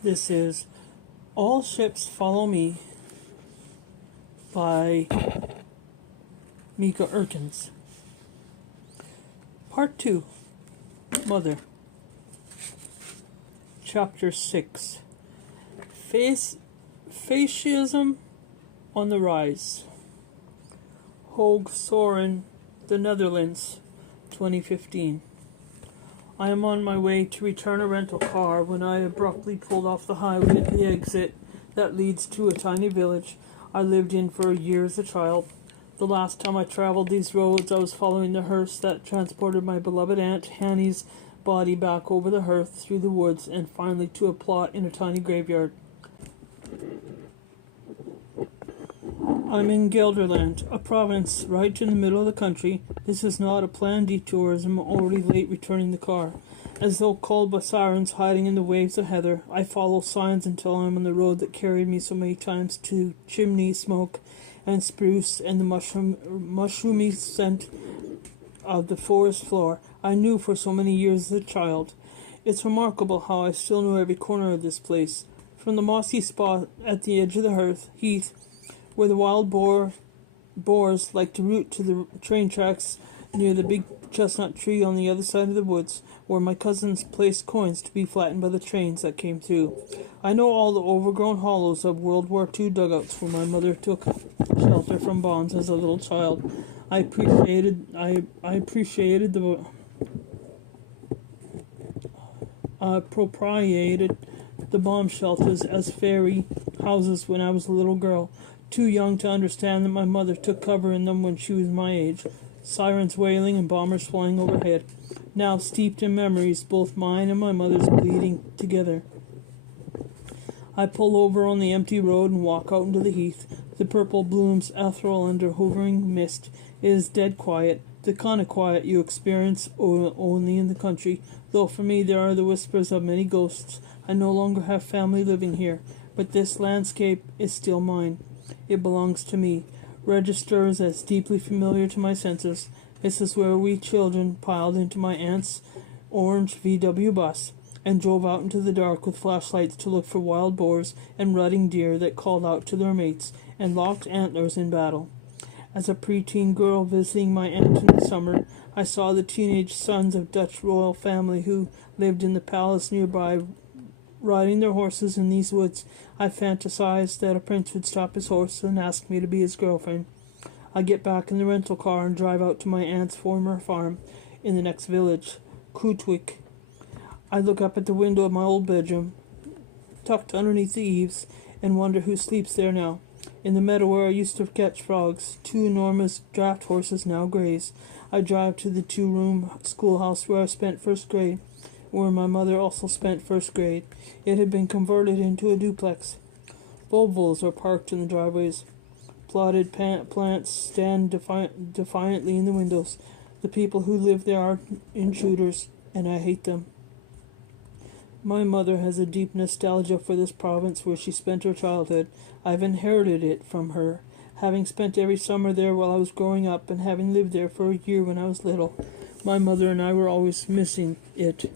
This is All Ships Follow Me by Mieke Eerkens. Part 2. Mother. Chapter 6. Fascism on the Rise. Hoog Soren, the Netherlands, 2015. I am on my way to return a rental car when I abruptly pulled off the highway at the exit that leads to a tiny village I lived in for a year as a child. The last time I traveled these roads, I was following the hearse that transported my beloved Aunt Hanny's body back over the heath through the woods and finally to a plot in a tiny graveyard. I'm in Gelderland, a province right in the middle of the country. This is not a planned detour as I'm already late returning the car. As though called by sirens hiding in the waves of heather, I follow signs until I'm on the road that carried me so many times to chimney smoke and spruce and the mushroomy scent of the forest floor I knew for so many years as a child. It's remarkable how I still know every corner of this place. From the mossy spot at the edge of the heath, where the wild boars like to root to the train tracks near the big chestnut tree on the other side of the woods, where my cousins placed coins to be flattened by the trains that came through. I know all the overgrown hollows of World War II dugouts where my mother took shelter from bombs as a little child. I appreciated the appropriated the bomb shelters as fairy houses when I was a little girl, too young to understand that my mother took cover in them when she was my age. Sirens wailing and bombers flying overhead. Now steeped in memories, both mine and my mother's bleeding together. I pull over on the empty road and walk out into the heath. The purple blooms ethereal under hovering mist. It is dead quiet, the kind of quiet you experience only in the country, though for me there are the whispers of many ghosts. I no longer have family living here, but this landscape is still mine. It belongs to me, registers as deeply familiar to my senses. This is where we children piled into my aunt's orange VW bus and drove out into the dark with flashlights to look for wild boars and rutting deer that called out to their mates and locked antlers in battle. As a preteen girl visiting my aunt in the summer, I saw the teenage sons of Dutch royal family who lived in the palace nearby riding their horses in these woods. I fantasized that a prince would stop his horse and ask me to be his girlfriend. I get back in the rental car and drive out to my aunt's former farm in the next village, Kootwijk. I look up at the window of my old bedroom, tucked underneath the eaves, and wonder who sleeps there now. In the meadow where I used to catch frogs, two enormous draft horses now graze. I drive to the two-room schoolhouse where I spent first grade, where my mother also spent first grade. It had been converted into a duplex. Volvos are parked in the driveways. Plotted plants stand defiantly in the windows. The people who live there are intruders, and I hate them. My mother has a deep nostalgia for this province where she spent her childhood. I've inherited it from her, having spent every summer there while I was growing up and having lived there for a year when I was little. My mother and I were always missing it.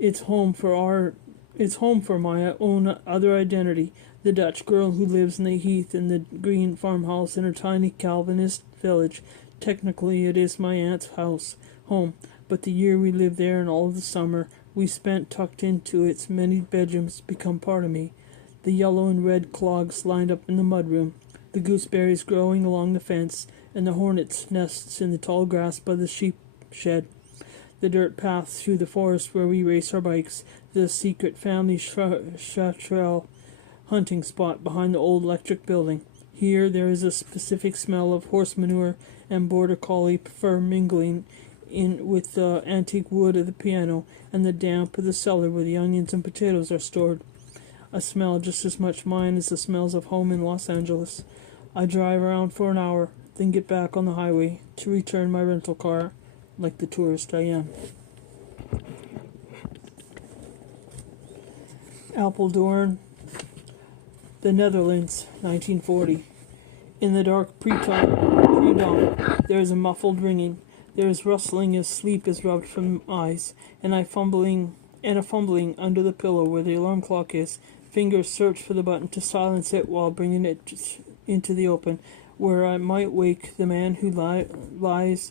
It's home for my own other identity, the Dutch girl who lives in the heath in the green farmhouse in her tiny Calvinist village. Technically it is my aunt's home, but the year we lived there and all of the summer we spent tucked into its many bedrooms become part of me. The yellow and red clogs lined up in the mudroom, the gooseberries growing along the fence, and the hornets' nests in the tall grass by the sheep shed. The dirt path through the forest where we race our bikes, the secret family chaparral hunting spot behind the old electric building. Here there is a specific smell of horse manure and border collie fur mingling in with the antique wood of the piano and the damp of the cellar where the onions and potatoes are stored. A smell just as much mine as the smells of home in Los Angeles. I drive around for an hour, then get back on the highway to return my rental car, like the tourist I am. Apeldoorn, the Netherlands, 1940. In the dark pre-dawn, there is a muffled ringing. There is rustling as sleep is rubbed from eyes, and a fumbling under the pillow where the alarm clock is. Fingers search for the button to silence it while bringing it into the open, where I might wake the man who lies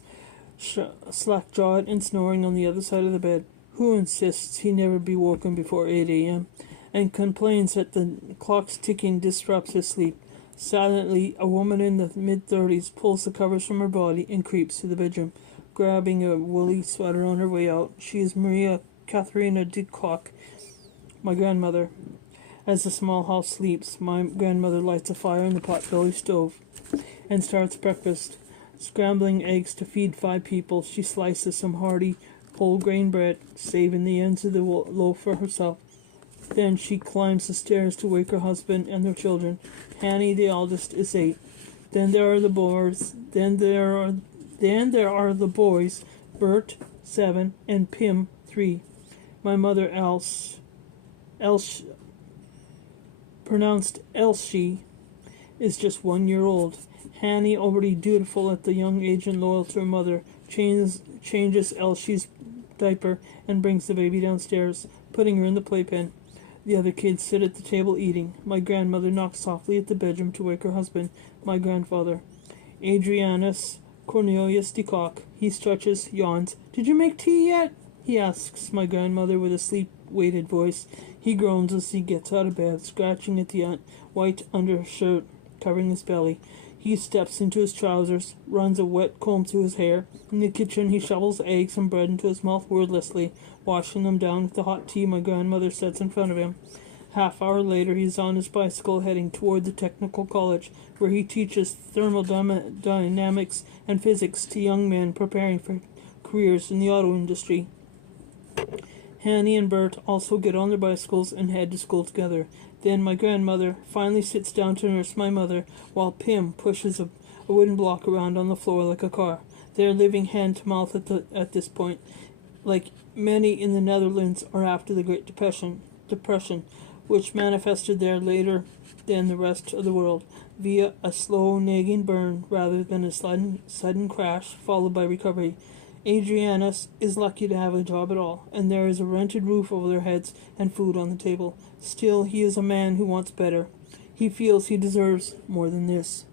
slack-jawed and snoring on the other side of the bed, who insists he never be woken before 8 a.m., and complains that the clock's ticking disrupts his sleep. Silently, a woman in the mid-30s pulls the covers from her body and creeps to the bedroom, grabbing a woolly sweater on her way out. She is Maria Katharina de Kock, my grandmother. As the small house sleeps, my grandmother lights a fire in the pot-belly stove and starts breakfast. Scrambling eggs to feed 5 people, she slices some hearty, whole-grain bread, saving the ends of the loaf for herself. Then she climbs the stairs to wake her husband and their children. Hanny, the eldest, is 8. Then there are the boys. Then there are the boys, Bert, 7, and Pim, 3. My mother, pronounced Elsie, is just 1 year old. Hanny, already dutiful at the young age and loyal to her mother, changes Elsie's diaper and brings the baby downstairs, putting her in the playpen. The other kids sit at the table eating. My grandmother knocks softly at the bedroom to wake her husband, my grandfather, Adrianus Cornelius de Kock. He stretches, yawns. "Did you make tea yet?" he asks my grandmother with a sleep-weighted voice. He groans as he gets out of bed, scratching at the white undershirt covering his belly. He steps into his trousers, runs a wet comb through his hair. In the kitchen, he shovels eggs and bread into his mouth wordlessly, washing them down with the hot tea my grandmother sets in front of him. Half-hour later, he is on his bicycle heading toward the technical college, where he teaches thermodynamics and physics to young men preparing for careers in the auto industry. Hanny and Bert also get on their bicycles and head to school together. Then my grandmother finally sits down to nurse my mother, while Pim pushes a wooden block around on the floor like a car. They are living hand-to-mouth at this point, like many in the Netherlands or after the Great Depression, which manifested there later than the rest of the world, via a slow, nagging burn rather than a sudden crash followed by recovery. Adrianus is lucky to have a job at all, and there is a rented roof over their heads and food on the table. Still, he is a man who wants better. He feels he deserves more than this.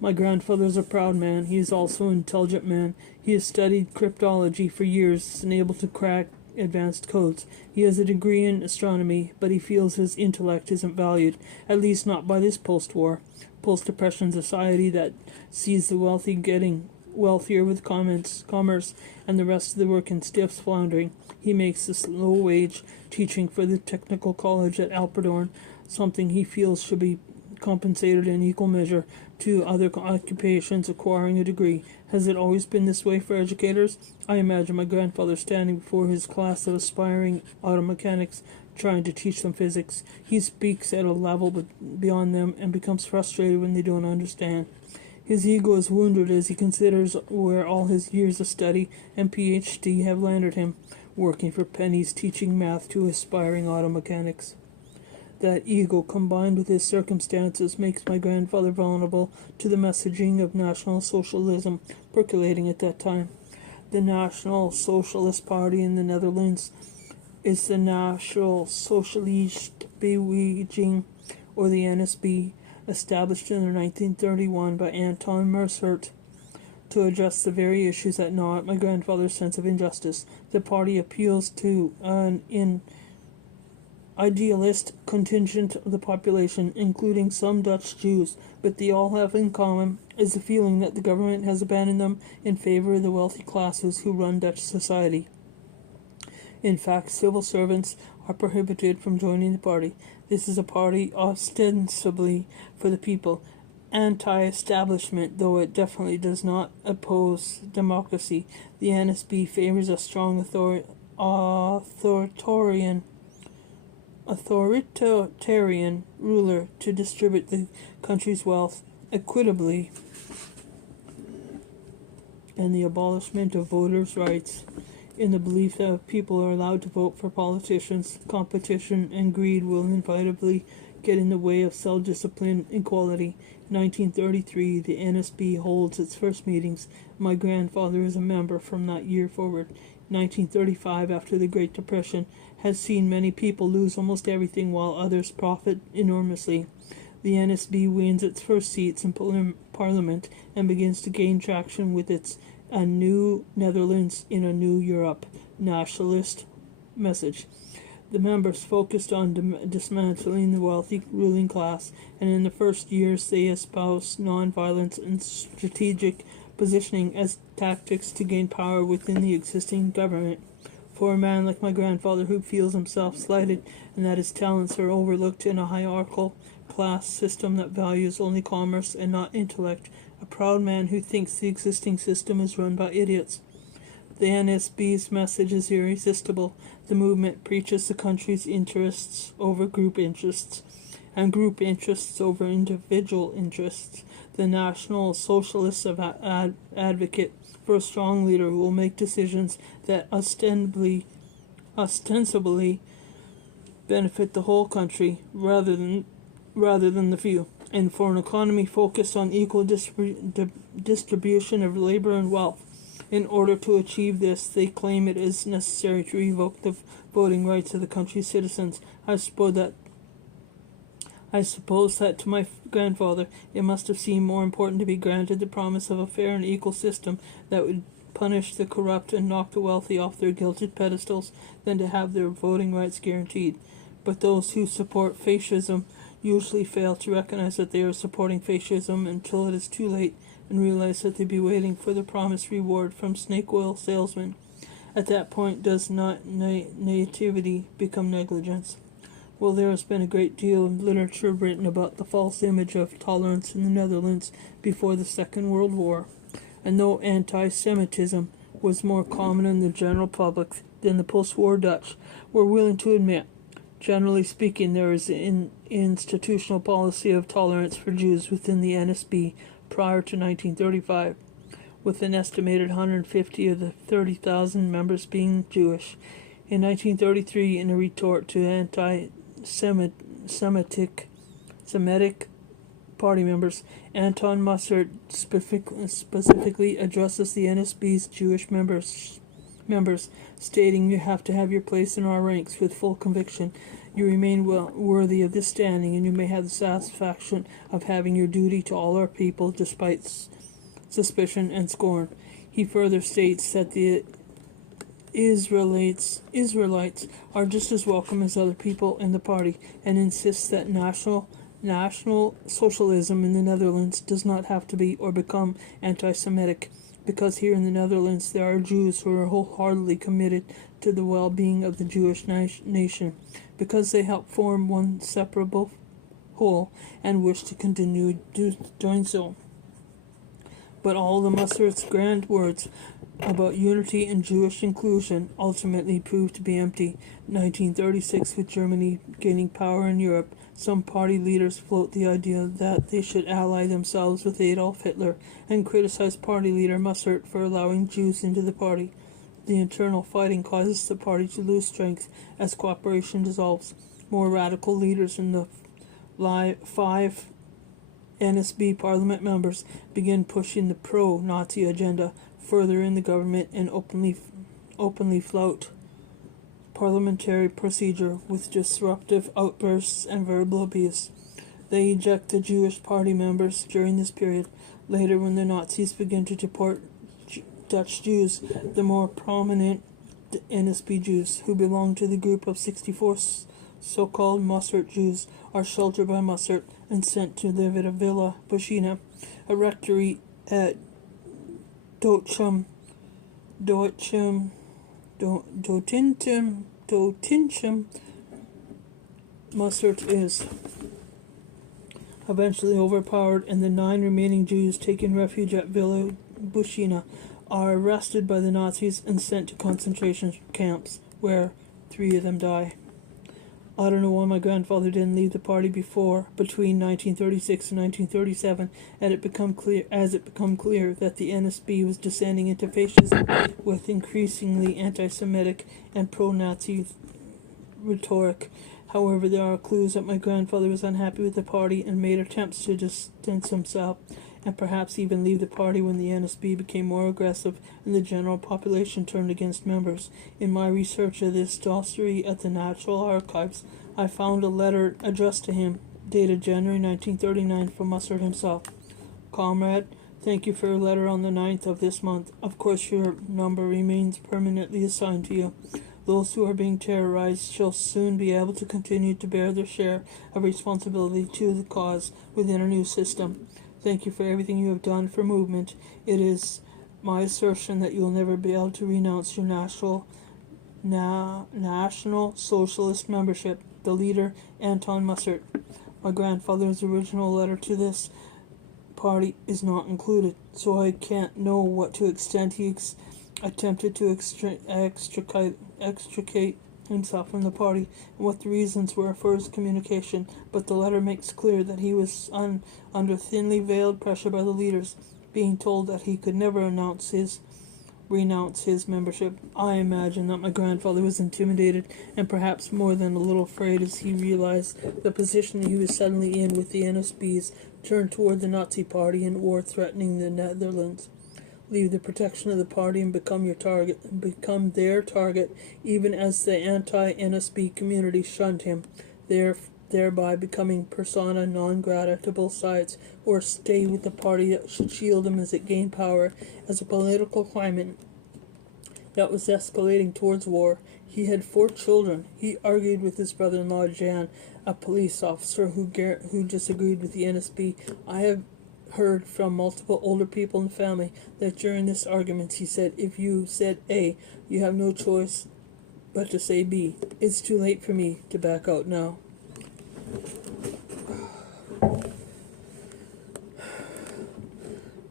My grandfather is a proud man. He is also an intelligent man. He has studied cryptology for years and able to crack advanced codes. He has a degree in astronomy, but he feels his intellect isn't valued, at least not by this post-war, post-depression society that sees the wealthy getting wealthier with commerce, and the rest of the working stiffs floundering. He makes this low-wage teaching for the technical college at Alperdorn, something he feels should be compensated in equal measure to other occupations acquiring a degree. Has it always been this way for educators? I imagine my grandfather standing before his class of aspiring auto mechanics, trying to teach them physics. He speaks at a level beyond them and becomes frustrated when they don't understand. His ego is wounded as he considers where all his years of study and Ph.D. have landed him, working for pennies teaching math to aspiring auto mechanics. That ego, combined with his circumstances, makes my grandfather vulnerable to the messaging of National Socialism percolating at that time. The National Socialist Party in the Netherlands is the National Socialistische Beweging, or the NSB, established in 1931 by Anton Mercier to address the very issues that gnaw at my grandfather's sense of injustice. The party appeals to an idealist contingent of the population, including some Dutch Jews, but they all have in common is the feeling that the government has abandoned them in favor of the wealthy classes who run Dutch society. In fact, civil servants are prohibited from joining the party. This is a party ostensibly for the people, anti-establishment, though it definitely does not oppose democracy. The NSB favors a strong authoritarian ruler to distribute the country's wealth equitably, and the abolishment of voters' rights, in the belief that if people are allowed to vote for politicians, competition and greed will inevitably get in the way of self-discipline and equality. 1933, the NSB holds its first meetings. My grandfather is a member from that year forward. 1935, after the Great Depression, has seen many people lose almost everything while others profit enormously. The NSB wins its first seats in Parliament and begins to gain traction with its A New Netherlands in a New Europe nationalist message. The members focused on dismantling the wealthy ruling class, and in the first years they espoused non-violence and strategic positioning as tactics to gain power within the existing government. For a man like my grandfather who feels himself slighted and that his talents are overlooked in a hierarchical class system that values only commerce and not intellect, a proud man who thinks the existing system is run by idiots. The NSB's message is irresistible. The movement preaches the country's interests over group interests, and group interests over individual interests. The National Socialists advocate for a strong leader who will make decisions that ostensibly benefit the whole country rather than the few, and for an economy focused on equal distribution of labor and wealth. In order to achieve this, they claim it is necessary to revoke the voting rights of the country's citizens. I suppose that to my grandfather it must have seemed more important to be granted the promise of a fair and equal system that would punish the corrupt and knock the wealthy off their gilded pedestals than to have their voting rights guaranteed. But those who support fascism usually fail to recognize that they are supporting fascism until it is too late, and realize that they'd be waiting for the promised reward from snake oil salesmen. At that point, does not naivety become negligence? Well, there has been a great deal of literature written about the false image of tolerance in the Netherlands before the Second World War, and though anti-Semitism was more common in the general public than the post-war Dutch were willing to admit, generally speaking, there is an institutional policy of tolerance for Jews within the NSB prior to 1935, with an estimated 150 of the 30,000 members being Jewish. In 1933, in a retort to anti-Semitic party members, Anton Mussert specifically addresses the NSB's Jewish members, stating, "You have to have your place in our ranks with full conviction. You remain worthy of this standing, and you may have the satisfaction of having your duty to all our people despite suspicion and scorn." He further states that the Israelites are just as welcome as other people in the party, and insists that National Socialism in the Netherlands does not have to be or become anti-Semitic, because here in the Netherlands there are Jews who are wholeheartedly committed to the well-being of the Jewish nation, because they help form one separable whole and wish to continue doing so. But all the Mussert's grand words about unity and Jewish inclusion ultimately proved to be empty. 1936, with Germany gaining power in Europe, some party leaders float the idea that they should ally themselves with Adolf Hitler and criticize party leader Mussert for allowing Jews into the party. The internal fighting causes the party to lose strength as cooperation dissolves. More radical leaders in the 5 NSB parliament members begin pushing the pro-Nazi agenda further in the government and openly flout parliamentary procedure with disruptive outbursts and verbal abuse. They eject the Jewish party members during this period. Later, when the Nazis begin to deport Dutch Jews, the more prominent NSB Jews, who belong to the group of 64 so-called Mussert Jews, are sheltered by Mussert and sent to live at a Villa Buschina, a rectory at Dotincham. Mussert is eventually overpowered, and the 9 remaining Jews taking refuge at Villa Buschina are arrested by the Nazis and sent to concentration camps, where 3 of them die. I don't know why my grandfather didn't leave the party between 1936 and 1937, as it become clear that the NSB was descending into fascism with increasingly anti-Semitic and pro-Nazi rhetoric. However, there are clues that my grandfather was unhappy with the party and made attempts to distance himself and perhaps even leave the party when the NSB became more aggressive and the general population turned against members. In my research of this dossier at the National Archives, I found a letter addressed to him, dated January 1939, from Musser himself. Comrade, thank you for your letter on the 9th of this month. Of course, your number remains permanently assigned to you. Those who are being terrorized shall soon be able to continue to bear their share of responsibility to the cause within a new system. Thank you for everything you have done for movement. It is my assertion that you will never be able to renounce your National Socialist membership. The leader, Anton Mussert. My grandfather's original letter to this party is not included, so I can't know what to extent he attempted to extricate himself from the party and what the reasons were for his communication, but the letter makes clear that he was under thinly veiled pressure by the leaders, being told that he could never renounce his membership. I imagine that my grandfather was intimidated and perhaps more than a little afraid as he realized the position he was suddenly in with the NSB's turn toward the Nazi Party and war threatening the Netherlands. Leave the protection of the party and become their target, even as the anti-NSB community shunned him, thereby becoming persona non grata to both sides, or stay with the party that should shield him as it gained power, as a political climate that was escalating towards war. He had 4 children. He argued with his brother-in-law Jan, a police officer who disagreed with the NSB. I have heard from multiple older people in the family that during this argument he said, if you said A, you have no choice but to say B. It's too late for me to back out now.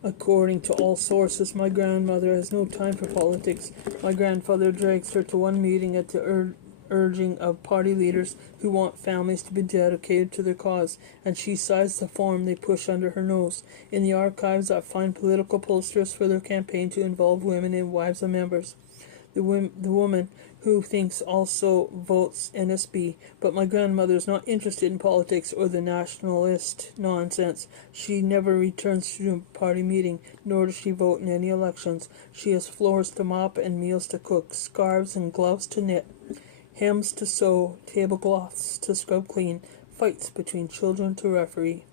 According to all sources, my grandmother has no time for politics. My grandfather drags her to one meeting at the urging of party leaders who want families to be dedicated to their cause, and she signs the form they push under her nose. In the archives, I find political posters for their campaign to involve women and wives of members. The woman who thinks also votes NSB, but my grandmother is not interested in politics or the nationalist nonsense. She never returns to a party meeting, nor does she vote in any elections. She has floors to mop and meals to cook, scarves and gloves to knit, hems to sew, tablecloths to scrub clean, fights between children to referee.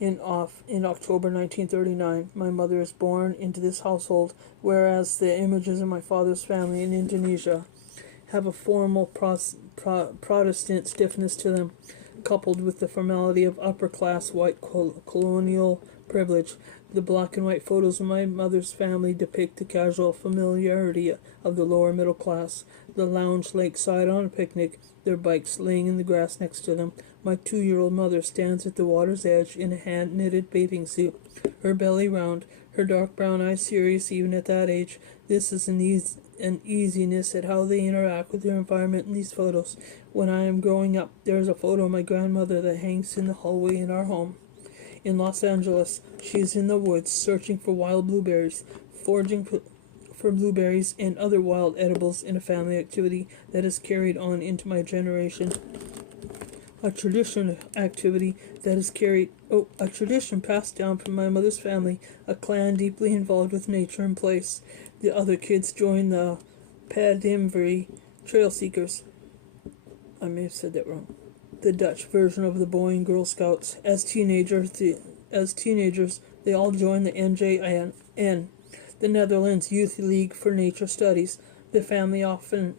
In October 1939, my mother is born into this household, whereas the images of my father's family in Indonesia have a formal Protestant stiffness to them, coupled with the formality of upper-class white colonial privilege. The black and white photos of my mother's family depict the casual familiarity of the lower middle class. The lounge lakeside on a picnic, their bikes laying in the grass next to them. My 2-year-old mother stands at the water's edge in a hand-knitted bathing suit, her belly round, her dark brown eyes serious even at that age. This is an easiness at how they interact with their environment in these photos. When I am growing up, there is a photo of my grandmother that hangs in the hallway in our home. In Los Angeles, she is in the woods searching for wild blueberries, foraging for blueberries and other wild edibles in a family activity that is carried on into my generation. A tradition passed down from my mother's family, a clan deeply involved with nature and place. The other kids join the Padimveri Trail Seekers. I may have said that wrong. The Dutch version of the Boy and Girl Scouts. As teenagers, they all join the NJN, the Netherlands Youth League for Nature Studies. The family often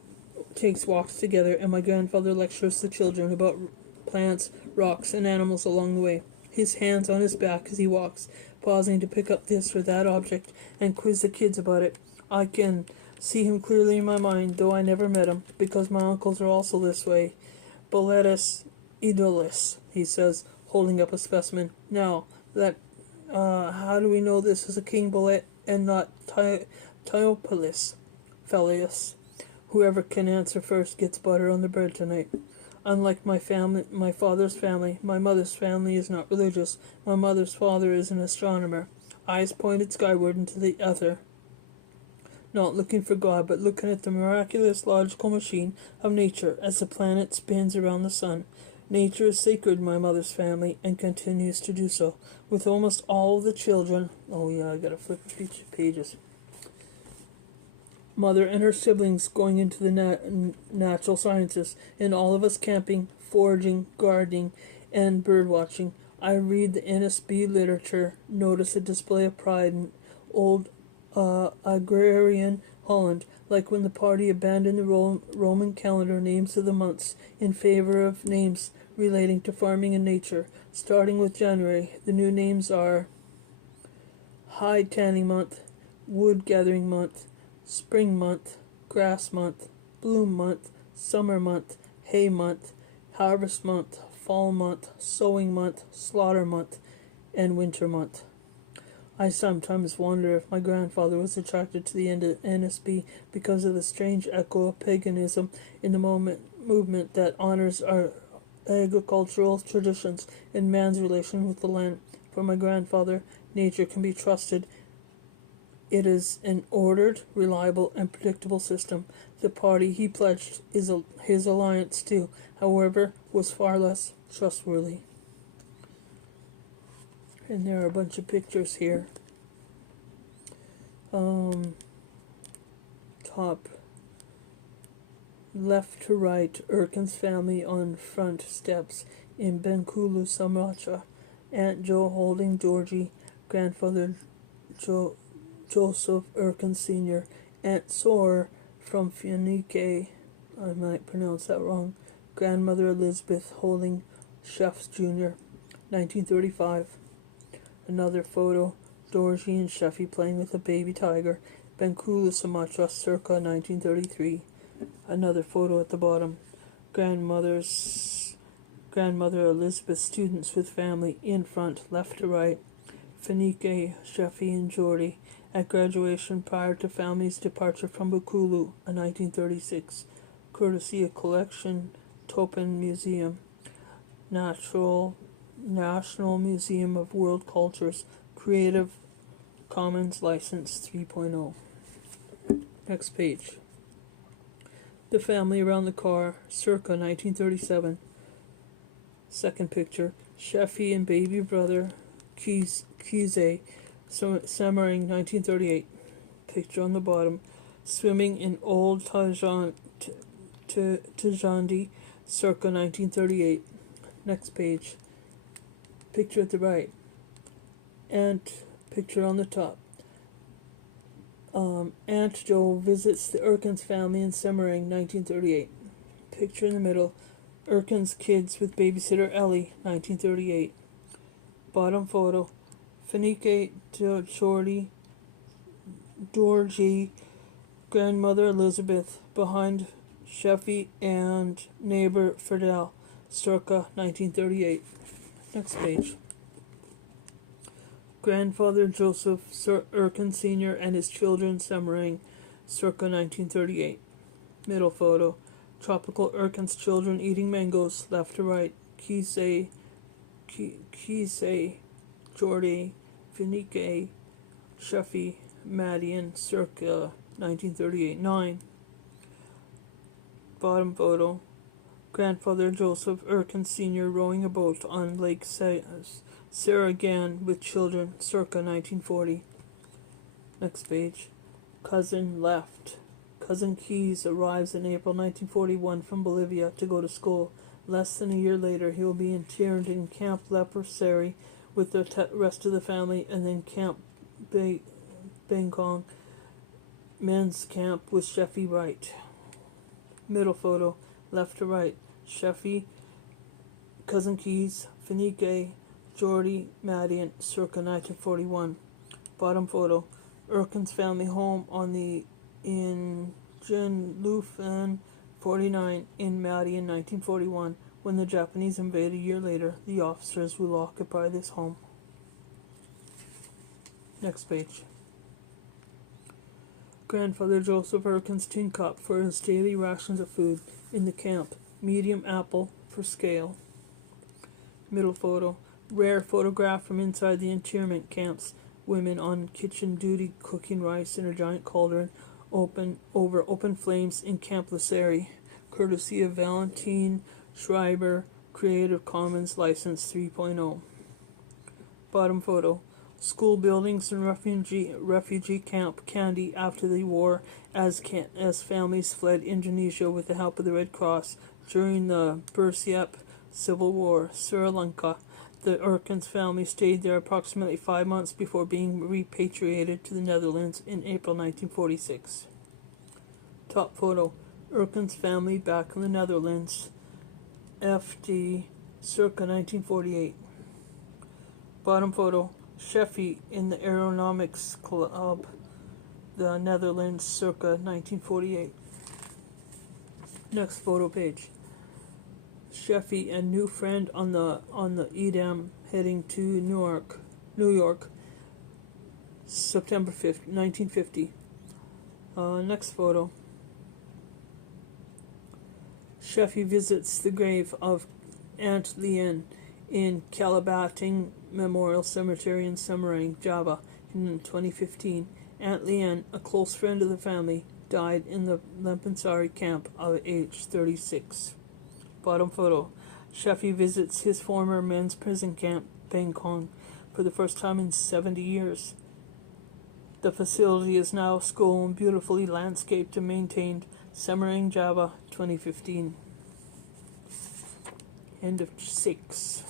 takes walks together, and my grandfather lectures the children about plants, rocks, and animals along the way, his hands on his back as he walks, pausing to pick up this or that object and quiz the kids about it. I can see him clearly in my mind, though I never met him, because my uncles are also this way. Boletus idolis, he says, holding up a specimen. Now, how do we know this is a king bullet and not Theopolis Phalius? Whoever can answer first gets butter on the bread tonight. Unlike my father's family, my mother's family is not religious. My mother's father is an astronomer, eyes pointed skyward into the ether. not looking for God, but looking at the miraculous logical machine of nature as the planet spins around the sun. Nature is sacred in my mother's family and continues to do so. With almost all of the children, oh yeah, I gotta flip a few pages. Mother and her siblings going into the natural sciences, and all of us camping, foraging, gardening, and bird watching. I read the NSB literature, notice a display of pride in old agrarian Holland, like when the party abandoned the Roman calendar names of the months in favor of names relating to farming and nature. Starting with January, the new names are hide tanning month, wood gathering month, spring month, grass month, bloom month, summer month, hay month, harvest month, fall month, sowing month, slaughter month, and winter month. I sometimes wonder if my grandfather was attracted to the NSB because of the strange echo of paganism in the movement that honors our agricultural traditions and man's relation with the land. For my grandfather, nature can be trusted. It is an ordered, reliable, and predictable system. The party he pledged his alliance to, however, was far less trustworthy. And there are a bunch of pictures here. Top left to right, Eerkens family on front steps in Bengkulu, Sumatra. Aunt Jo holding Georgie, grandfather Joseph Eerkens Sr., Aunt Sore from Fenike, I might pronounce that wrong, grandmother Elizabeth holding Chefs Jr., 1935. Another photo, Dorji and Sheffy playing with a baby tiger, Bengkulu, Sumatra, circa 1933. Another photo at the bottom, grandmother Elizabeth, students with family in front, left to right, Fenike, Sheffy, and Jordy at graduation prior to family's departure from Bengkulu, in 1936, courtesy of Collection Topen Museum, National Museum of World Cultures, Creative Commons License 3.0. Next page. The family around the car, circa 1937. Second picture, Sheffy and baby brother Kize, Samaring, 1938. Picture on the bottom, swimming in Old Tajandi, circa 1938. Next page. Picture at the right. Aunt, picture on the top. Aunt Jo visits the Eerkens family in Semmering, 1938. Picture in the middle. Eerkens kids with babysitter Ellie, 1938. Bottom photo. Fenike, Dorji, grandmother Elizabeth, behind Sheffy and neighbor Fidel, circa 1938. Next page. Grandfather Joseph Eerkens Sr. and his children Semmering, circa 1938. Middle photo. Tropical Eerkens children eating mangoes, left to right. Kise, Jordy, Fenike, Sheffy, Madian, circa 1938. 9. Bottom photo. Grandfather Joseph Eerkens Sr. rowing a boat on Lake Saragan with children, circa 1940. Next page. Cousin left. Cousin Keys arrives in April 1941 from Bolivia to go to school. Less than a year later, he will be interned in Camp Leprosary with the rest of the family, and then Camp Bangkong men's camp with Sheffy Wright. Middle photo, left to right. Sheffy, Cousin Keys, Fenike, Jordy, Madian, circa 1941. Bottom photo, Eerkens family home in Jinlufan 49 in Madian, 1941. When the Japanese invade a year later, the officers will occupy this home. Next page. Grandfather Joseph Eerkens tin cup for his daily rations of food in the camp. Medium apple for scale. Middle photo. Rare photograph from inside the internment camps. Women on kitchen duty cooking rice in a giant cauldron open flames in Camp Laceri, courtesy of Valentine Schreiber, Creative Commons License 3.0. Bottom photo. School buildings and refugee camp Kandy after the war as families fled Indonesia with the help of the Red Cross during the Bursiep Civil War, Sri Lanka. The Eerkens family stayed there approximately 5 months before being repatriated to the Netherlands in April 1946. Top photo. Eerkens family back in the Netherlands. FD circa 1948. Bottom photo. Sheffy in the Aeronautics Club, the Netherlands, circa 1948. Next photo page. Sheffy and new friend on the Edam heading to New York, September 5th, 1950. Next photo. Sheffy visits the grave of Aunt Lien in Kalibating Memorial Cemetery in Semarang, Java, in 2015. Aunt Lien, a close friend of the family, died in the Lempensaari camp at age 36. Bottom photo. Sheffy visits his former men's prison camp, Bangkok, for the first time in 70 years. The facility is now a school and beautifully landscaped and maintained. Semarang, Java, 2015. End of 6.